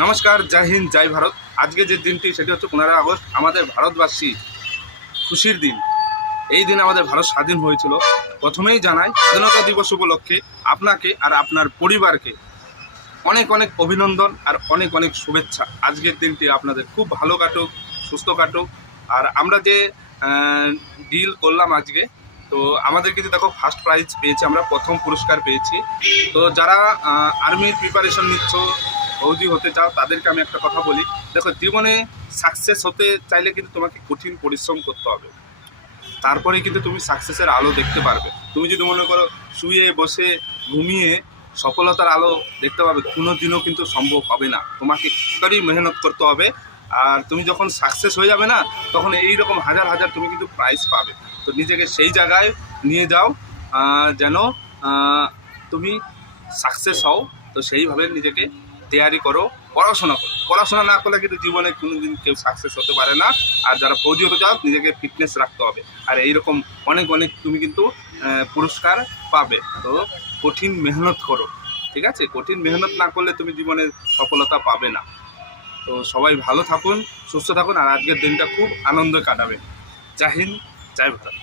নমস্কার, জয় হিন্দ, জয় ভারত। আজকে যে দিনটি সেটি হচ্ছে 15 আগস্ট, আমাদের ভারতবাসী খুশির দিন। এই দিন আমাদের ভারত স্বাধীন হয়েছিল। প্রথমেই জানাই স্বাধীনতা দিবস উপলক্ষে আপনাকে আর আপনার পরিবারকে অনেক অনেক অভিনন্দন আর অনেক অনেক শুভেচ্ছা। আজকের দিনটি আপনাদের খুব ভালো কাটুক, সুস্থ কাটুক। আর আমরা যে ডিল করলাম আজকে, তো আমাদের কিন্তু দেখো ফার্স্ট প্রাইজ পেয়েছি, আমরা প্রথম পুরস্কার পেয়েছি। তো যারা আর্মির প্রিপারেশন নিচ্ছ, ফৌজি হতে চাও, তাদেরকে আমি একটা কথা বলি, দেখো জীবনে সাকসেস হতে চাইলে কিন্তু তোমাকে কঠিন পরিশ্রম করতে হবে, তারপরে কিন্তু তুমি সাকসেসের আলো দেখতে পারবে। তুমি যদি মনে করো শুয়ে বসে ঘুমিয়ে সফলতার আলো দেখতে পাবে, কোনো দিনও কিন্তু সম্ভব হবে না। তোমাকে করেই মেহনত করতে হবে। আর তুমি যখন সাকসেস হয়ে যাবে না, তখন এই রকম হাজার হাজার তুমি কিন্তু প্রাইজ পাবে। তো নিজেকে সেই জায়গায় নিয়ে যাও যেন তুমি সাকসেস হও। তো সেইভাবে নিজেকে তৈয়ারি করো, পড়াশোনা না করলে কিন্তু জীবনে কোনো দিন কেউ সাকসেস হতে পারে না। আর যারা ফৌজি হতে চাও, নিজেকে ফিটনেস রাখতে হবে। আর এইরকম অনেক অনেক তুমি কিন্তু পুরস্কার পাবে। তো কঠিন মেহনত করো, ঠিক আছে? কঠিন মেহনত না করলে তুমি জীবনে সফলতা পাবে না। তো সবাই ভালো থাকুন, সুস্থ থাকুন, আর আজকের দিনটা খুব আনন্দ কাটাবে। জয় হিন্দ, জয় ভারত।